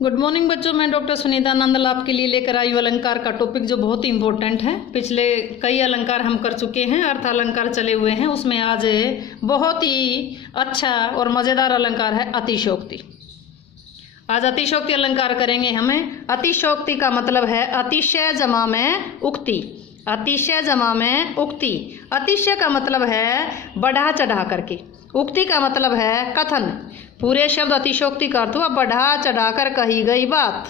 Good morning बच्चों, मैं doctor Sunita Nandal आपके लिए लेकर आई हूँ अलंकार का टॉपिक जो बहुत ही इम्पोर्टेंट है। पिछले कई अलंकार हम कर चुके हैं, अर्थ अलंकार चले हुए हैं। उसमें आज बहुत ही अच्छा और मज़ेदार अलंकार है अतिशयोक्ति। आज अतिशयोक्ति अलंकार करेंगे। हमें अतिशयोक्ति का मतलब है अतिशय जमा में उक्ति। अतिशय जमा में उक्ति। अतिशय का मतलब है बढ़ा चढ़ा करके, उक्ति का मतलब है कथन। पूरे शब्द अतिशयोक्ति का अर्थ हुआ बढ़ा चढ़ाकर कही गई बात।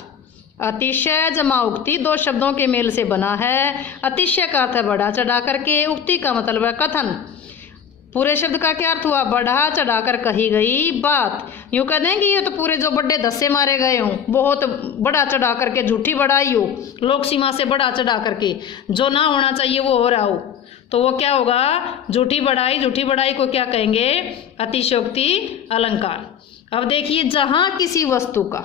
अतिशय जमा उक्ति दो शब्दों के मेल से बना है। अतिशय का अर्थ है बढ़ा चढ़ा करके, उक्ति का मतलब है कथन। पूरे शब्द का क्या अर्थ हुआ? बढ़ा चढ़ाकर कही गई बात। यूँ कह दें कि ये तो पूरे जो बड़े धस्से मारे गए हों, बहुत बढ़ा चढ़ा करके झूठी बढ़ाई हो, लोक सीमा से बढ़ा चढ़ा करके जो ना होना चाहिए वो हो रहा हो, तो वो क्या होगा? झूठी बढ़ाई। झूठी बढ़ाई को क्या कहेंगे? अतिशयोक्ति अलंकार। अब देखिए, जहाँ किसी वस्तु का,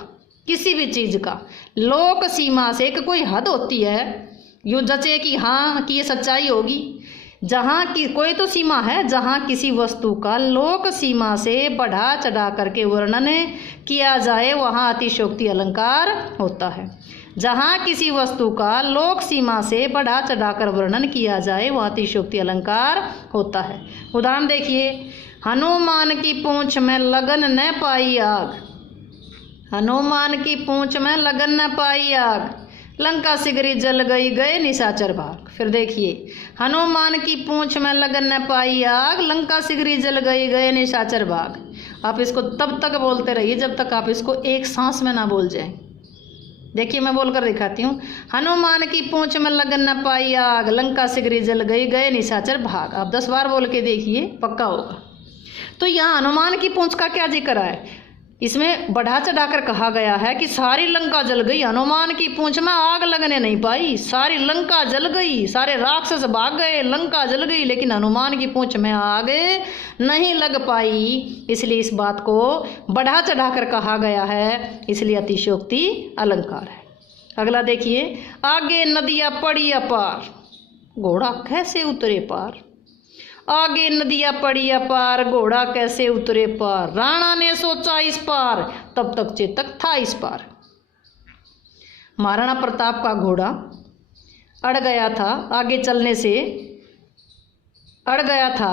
किसी भी चीज़ का लोक सीमा से एक कोई हद होती है, यूँ जचे कि हाँ कि ये सच्चाई होगी। जहाँ की कोई तो सीमा है, जहाँ किसी वस्तु का लोक सीमा से बढ़ा चढ़ा करके वर्णन किया जाए वहाँ अतिशयोक्ति अलंकार होता है। जहाँ किसी वस्तु का लोक सीमा से बढ़ा चढ़ाकर वर्णन किया जाए वह अतिशयोक्ति अलंकार होता है। उदाहरण देखिए, हनुमान की पूंछ में लगन न पाई आग। हनुमान की पूंछ में लगन न पाई आग, लंका सिगरी जल गई गए निशाचर भाग। फिर देखिए, हनुमान की पूंछ में लगन न पाई आग, लंका सिगरी जल गई गए निशाचर भाग। आप इसको तब तक बोलते रहिए जब तक आप इसको एक सांस में ना बोल जाएं। देखिए, मैं बोलकर दिखाती हूँ। हनुमान की पूंछ में लगन न पाई आग, लंका सिगरी जल गई गए निशाचर भाग। आप 10 बार बोल के देखिए, पक्का होगा। तो यहाँ हनुमान की पूंछ का क्या जिक्र है? इसमें बढ़ा चढ़ाकर कहा गया है कि सारी लंका जल गई, हनुमान की पूंछ में आग लगने नहीं पाई। सारी लंका जल गई, सारे राक्षस भाग गए, लंका जल गई, लेकिन हनुमान की पूंछ में आग नहीं लग पाई। इसलिए इस बात को बढ़ा चढ़ाकर कहा गया है, इसलिए अतिशयोक्ति अलंकार है। अगला देखिए, आगे नदियाँ पड़ी अपार, घोड़ा कैसे उतरे पार। आगे नदियाँ पड़ी अपार, घोड़ा कैसे उतरे पार। राणा ने सोचा इस पार, तब तक चेतक था इस पार। महाराणा प्रताप का घोड़ा अड़ गया था, आगे चलने से अड़ गया था।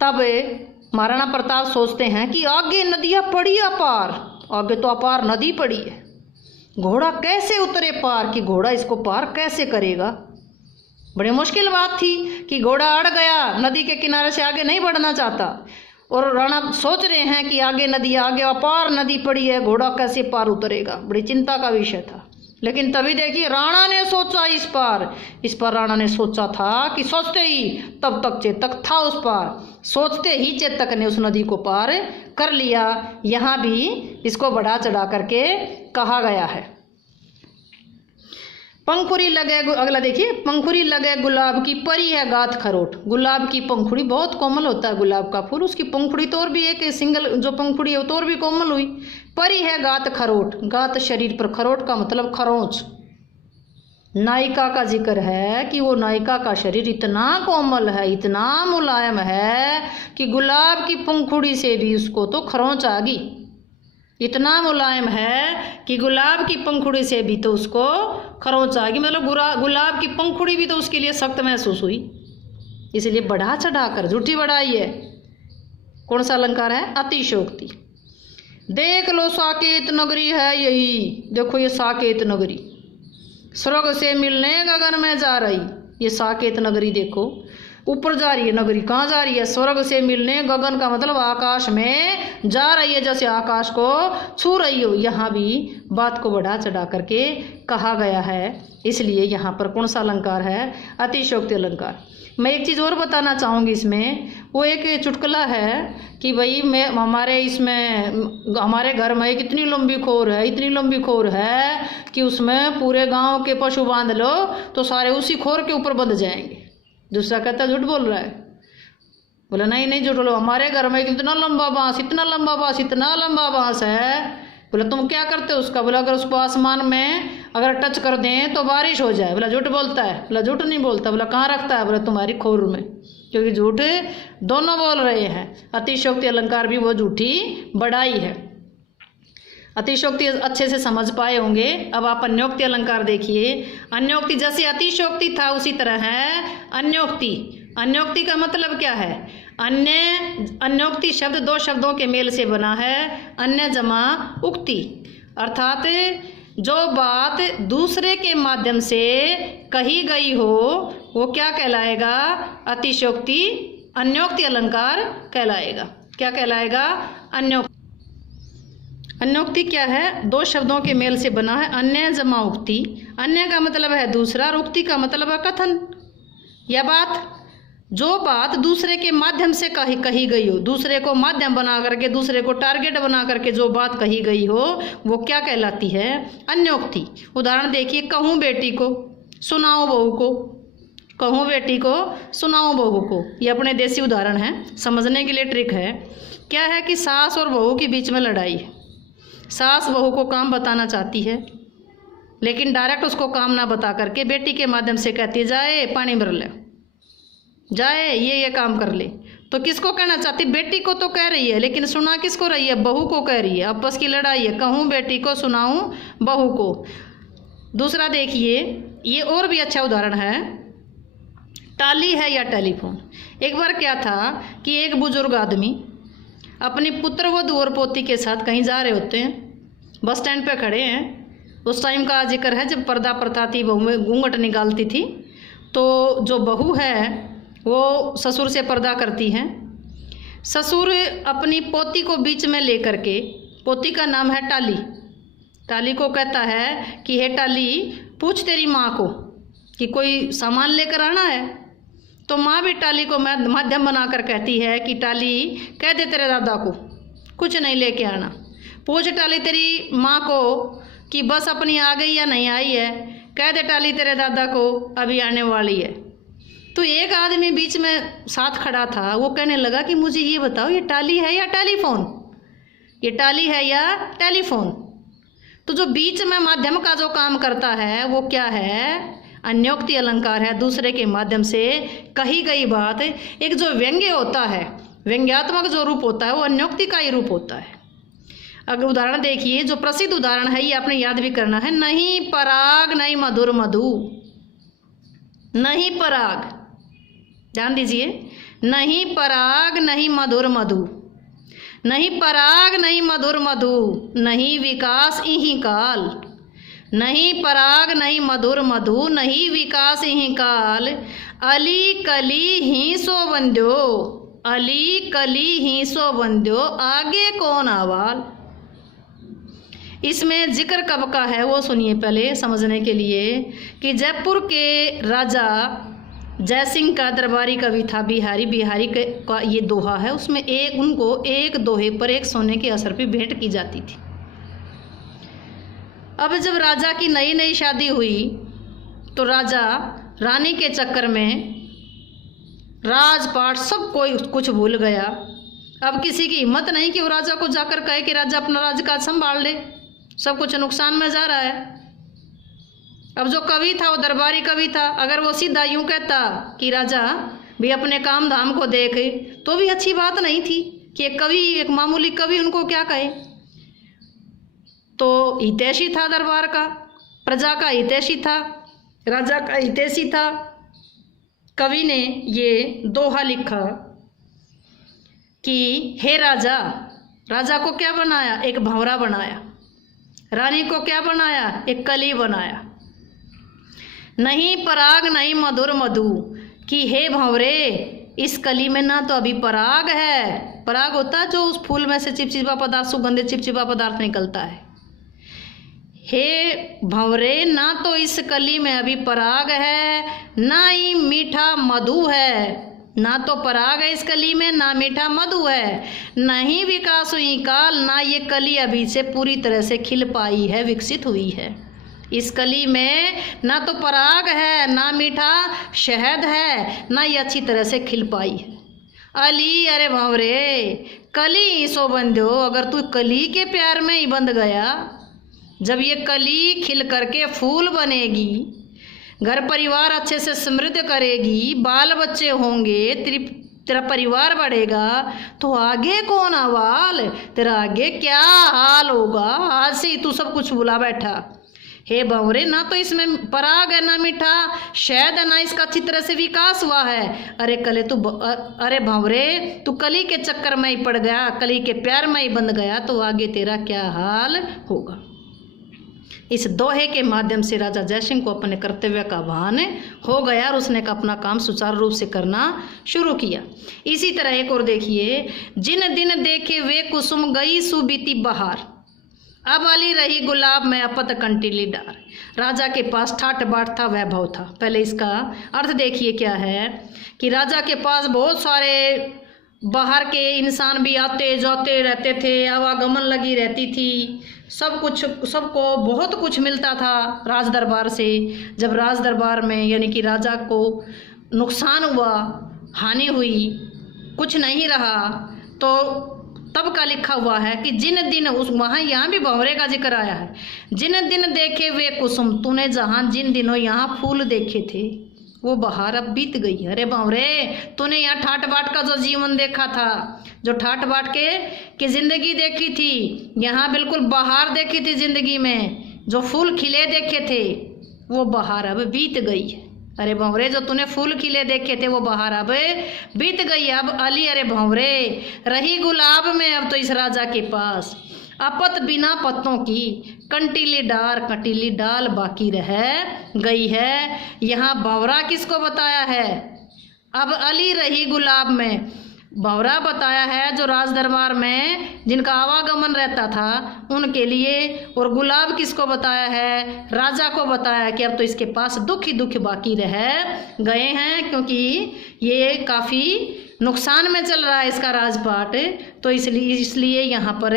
तब महाराणा प्रताप सोचते हैं कि आगे नदियाँ पड़ी अपार, आगे तो अपार नदी पड़ी है, घोड़ा कैसे उतरे पार, कि घोड़ा इसको पार कैसे करेगा। बड़ी मुश्किल बात थी कि घोड़ा अड़ गया, नदी के किनारे से आगे नहीं बढ़ना चाहता, और राणा सोच रहे हैं कि आगे नदी, आगे अपार नदी पड़ी है, घोड़ा कैसे पार उतरेगा। बड़ी चिंता का विषय था। लेकिन तभी देखिए, राणा ने सोचा इस पार राणा ने सोचा था कि सोचते ही तब तक चेतक था उस पार। सोचते ही चेतक ने उस नदी को पार कर लिया। यहाँ भी इसको बढ़ा चढ़ा करके कहा गया है। पंखुड़ी लगे, अगला देखिए, पंखुड़ी लगे गुलाब की, परी है गात खरोट। गुलाब की पंखुड़ी बहुत कोमल होता है, गुलाब का फूल, उसकी पंखुड़ी तो और भी एक सिंगल जो पंखुड़ी है वो तो और भी कोमल हुई। परी है गात खरोट, गात शरीर पर, खरोट का मतलब खरोंच। नायिका का जिक्र है कि वो नायिका का शरीर इतना कोमल है, इतना मुलायम है कि गुलाब की पंखुड़ी से भी उसको तो खरोंच आ गई। इतना मुलायम है कि गुलाब की पंखुड़ी से भी तो उसको खरोंच आ गई। मतलब गुलाब की पंखुड़ी भी तो उसके लिए सख्त महसूस हुई। इसलिए बढ़ा चढ़ाकर झूठी बढ़ाई है। कौन सा अलंकार है? अतिशयोक्ति। देख लो साकेत नगरी है यही, देखो ये साकेत नगरी, स्वर्ग से मिलने गगन में जा रही। ये साकेत नगरी देखो, ऊपर जा रही है नगरी। कहाँ जा रही है? स्वर्ग से मिलने, गगन का मतलब आकाश में जा रही है, जैसे आकाश को छू रही हो। यहाँ भी बात को बढ़ा चढ़ा करके कहा गया है, इसलिए यहाँ पर कौन सा अलंकार है? अतिशयोक्ति अलंकार। मैं एक चीज़ और बताना चाहूँगी इसमें, वो एक चुटकुला है कि भाई हमारे घर में एक इतनी लंबी खोर है, इतनी लंबी खोर है कि उसमें पूरे गाँव के पशु बांध लो तो सारे उसी खोर के ऊपर बंध जाएंगे। दूसरा कहता झूठ बोल रहा है। बोला नहीं झूठ बोलो, हमारे घर में इतना लंबा बांस, इतना लंबा बांस, इतना लंबा बांस है। बोला तुम क्या करते हो उसका? बोला अगर उसको आसमान में अगर टच कर दें तो बारिश हो जाए। बोला झूठ बोलता है। बोला झूठ नहीं बोलता। बोला कहाँ रखता है? बोला तुम्हारी खोर में। क्योंकि झूठ दोनों बोल रहे हैं। अतिशयोक्ति अलंकार भी वो झूठी बढ़ाई है। अतिशोक्ति अच्छे से समझ पाए होंगे। अब आप अन्योक्ति अलंकार देखिए। अन्योक्ति जैसे अतिशोक्ति था उसी तरह है अन्योक्ति। अन्योक्ति का मतलब क्या है? अन्योक्ति शब्द दो शब्दों के मेल से बना है, अन्य जमा उक्ति, अर्थात जो बात दूसरे के माध्यम से कही गई हो वो क्या कहलाएगा? अतिशोक्ति अन्योक्ति अलंकार कहलाएगा। क्या कहलाएगा? अन्योक्ति। अन्योक्ति क्या है? दो शब्दों के मेल से बना है, अन्य जमा उक्ति। अन्य का मतलब है दूसरा और उक्ति का मतलब है कथन या बात। जो बात दूसरे के माध्यम से कही गई हो, दूसरे को माध्यम बना करके, दूसरे को टारगेट बना करके जो बात कही गई हो वो क्या कहलाती है? अन्योक्ति। उदाहरण देखिए, कहूँ बेटी को सुनाओ बहू को, कहूँ बेटी को सुनाओ बहू को। ये अपने देसी उदाहरण है, समझने के लिए ट्रिक है। क्या है कि सास और बहू के बीच में लड़ाई है। सास बहू को काम बताना चाहती है लेकिन डायरेक्ट उसको काम ना बता करके बेटी के माध्यम से कहती है जाए पानी भर ले, जाए ये काम कर ले। तो किसको कहना चाहती? बेटी को तो कह रही है लेकिन सुना किसको रही है? बहू को कह रही है। आपस की लड़ाई है, कहूँ बेटी को सुनाऊँ बहू को। दूसरा देखिए, ये और भी अच्छा उदाहरण है, टाली है या टेलीफोन। एक बार क्या था कि एक बुजुर्ग आदमी अपनी पुत्रवधू और पोती के साथ कहीं जा रहे होते हैं, बस स्टैंड पे खड़े हैं। उस टाइम का जिक्र है जब पर्दा प्रथा थी, बहू में घूंघट निकालती थी। तो जो बहू है वो ससुर से पर्दा करती हैं। ससुर अपनी पोती को बीच में लेकर के, पोती का नाम है टाली, टाली को कहता है कि हे टाली पूछ तेरी माँ को कि कोई सामान लेकर आना है। तो माँ भी टाली को माध्यम बनाकर कहती है कि टाली कह दे तेरे दादा को कुछ नहीं लेके आना। पूछ टाली तेरी माँ को कि बस अपनी आ गई या नहीं आई है। कह दे टाली तेरे दादा को अभी आने वाली है। तो एक आदमी बीच में साथ खड़ा था, वो कहने लगा कि मुझे ये बताओ ये टाली है या टेलीफोन? ये टाली है या टेलीफोन? तो जो बीच में माध्यम का जो काम करता है वो क्या है? अन्योक्ति अलंकार है। दूसरे के माध्यम से कही गई बात। एक जो व्यंग्य होता है, व्यंग्यात्मक जो रूप होता है वो अन्योक्ति का ही रूप होता है। अगर उदाहरण देखिए, जो प्रसिद्ध उदाहरण है ये आपने याद भी करना है। नहीं पराग नहीं मधुर मधु, नहीं पराग, ध्यान दीजिए, नहीं पराग नहीं मधुर मधु, नहीं पराग नहीं मधुर मधु, नहीं विकास इहीं काल, नहीं पराग नहीं मधुर मधु, नहीं विकास इहीं काल, अली कली ही सो बंध्यो, अली कली ही सो बंध्यो, आगे कौन आवाल। इसमें जिक्र कब का है वो सुनिए पहले समझने के लिए कि जयपुर के राजा जयसिंह का दरबारी कवि था बिहारी, बिहारी का ये दोहा है। उसमें एक उनको एक दोहे पर एक सोने के असर पे भेंट की जाती थी। अब जब राजा की नई नई शादी हुई तो राजा रानी के चक्कर में राजपाट सब कोई कुछ भूल गया। अब किसी की हिम्मत नहीं कि वो राजा को जाकर कहे कि राजा अपना राजकाज संभाल ले, सब कुछ नुकसान में जा रहा है। अब जो कवि था वो दरबारी कवि था, अगर वो सीधा यूं कहता कि राजा भी अपने काम धाम को देखे तो भी अच्छी बात नहीं थी कि एक कवि, एक मामूली कवि उनको क्या कहे। तो हितैषी था दरबार का, प्रजा का हितैषी था, राजा का हितैषी था। कवि ने ये दोहा लिखा कि हे राजा, राजा को क्या बनाया? एक भंवरा बनाया। रानी को क्या बनाया? एक कली बनाया। नहीं पराग नहीं मधुर मधु, कि हे भंवरे इस कली में ना तो अभी पराग है, पराग होता है जो उस फूल में से चिपचिपा पदार्थ, सुगंधित चिपचिपा पदार्थ निकलता है। हे भंवरे ना तो इस कली में अभी पराग है, ना ही मीठा मधु है, ना तो पराग है इस कली में, ना मीठा मधु है, नहीं विकास हुई काल, ना ये कली अभी से पूरी तरह से खिल पाई है, विकसित हुई है। इस कली में ना तो पराग है, ना मीठा शहद है, ना ये अच्छी तरह से खिल पाई है। अली अरे भंवरे कली सो बंध्यो, अगर तू कली के प्यार में ही बंध गया, जब ये कली खिल करके फूल बनेगी, घर परिवार अच्छे से समृद्ध करेगी, बाल बच्चे होंगे, तेरी तेरा परिवार बढ़ेगा तो आगे कौन अवाल, तेरा आगे क्या हाल होगा। आज से ही तू सब कुछ भुला बैठा। हे भंवरे, ना तो इसमें पराग है ना मीठा शहद है, ना इसका अच्छी तरह से विकास हुआ है। अरे भंवरे, तू कली के चक्कर में ही पड़ गया, कली के प्यार में ही बंध गया तो आगे तेरा क्या हाल होगा। इस दोहे के माध्यम से राजा जयसिंह को अपने कर्तव्य का भान हो गया और उसने अपना काम सुचारू रूप से करना शुरू किया। इसी तरह एक और देखिए, जिन दिन देखे वे कुसुम गई सुबीती बहार, अब अली रही गुलाब में अपत कंटीली डार। राजा के पास ठाट बाट था, वैभव था। पहले इसका अर्थ देखिए क्या है कि राजा के पास बहुत सारे बाहर के इंसान भी आते जाते रहते थे, आवागमन लगी रहती थी, सब कुछ, सबको बहुत कुछ मिलता था राज दरबार से। जब राज दरबार में यानी कि राजा को नुकसान हुआ, हानि हुई, कुछ नहीं रहा, तो तब का लिखा हुआ है कि जिन दिन उस वहाँ यहाँ भी भंवरे का जिक्र आया है, जिन दिन देखे वे कुसुम, तूने जहाँ जिन दिनों यहाँ फूल देखे थे वो बहार अब बीत गई। अरे भंवरे, तूने यहाँ ठाट बाट का जो जीवन देखा था, जो ठाट बाट के जिंदगी देखी थी, यहाँ बिल्कुल बहार देखी थी जिंदगी में, जो फूल खिले देखे थे वो बहार अब बीत गई। अरे भंवरे, जो तूने फूल खिले देखे थे वो बहार अब बीत गई। अब अली, अरे भंवरे, रही गुलाब में अब तो इस राजा के पास अपत बिना पत्तों की कंटीली डाल बाकी रह गई है। यहाँ भंवरा किसको बताया है? अब अली रही गुलाब में भंवरा बताया है जो राज दरबार में जिनका आवागमन रहता था उनके लिए, और गुलाब किसको बताया है? राजा को बताया कि अब तो इसके पास दुख ही दुख बाकी रह गए हैं, क्योंकि ये काफ़ी नुकसान में चल रहा है इसका राजपाट। तो इसलिए यहाँ पर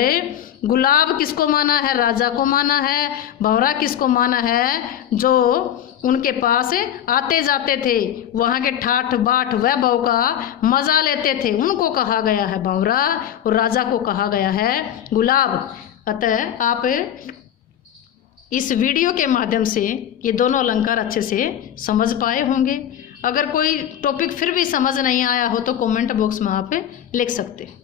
गुलाब किसको माना है? राजा को माना है। भंवरा किसको माना है? जो उनके पास आते जाते थे, वहाँ के ठाठ बाट वैभव का मज़ा लेते थे, उनको कहा गया है भंवरा, और राजा को कहा गया है गुलाब। अतः आप इस वीडियो के माध्यम से ये दोनों अलंकार अच्छे से समझ पाए होंगे। अगर कोई टॉपिक फिर भी समझ नहीं आया हो तो कमेंट बॉक्स में आप लिख सकते हैं।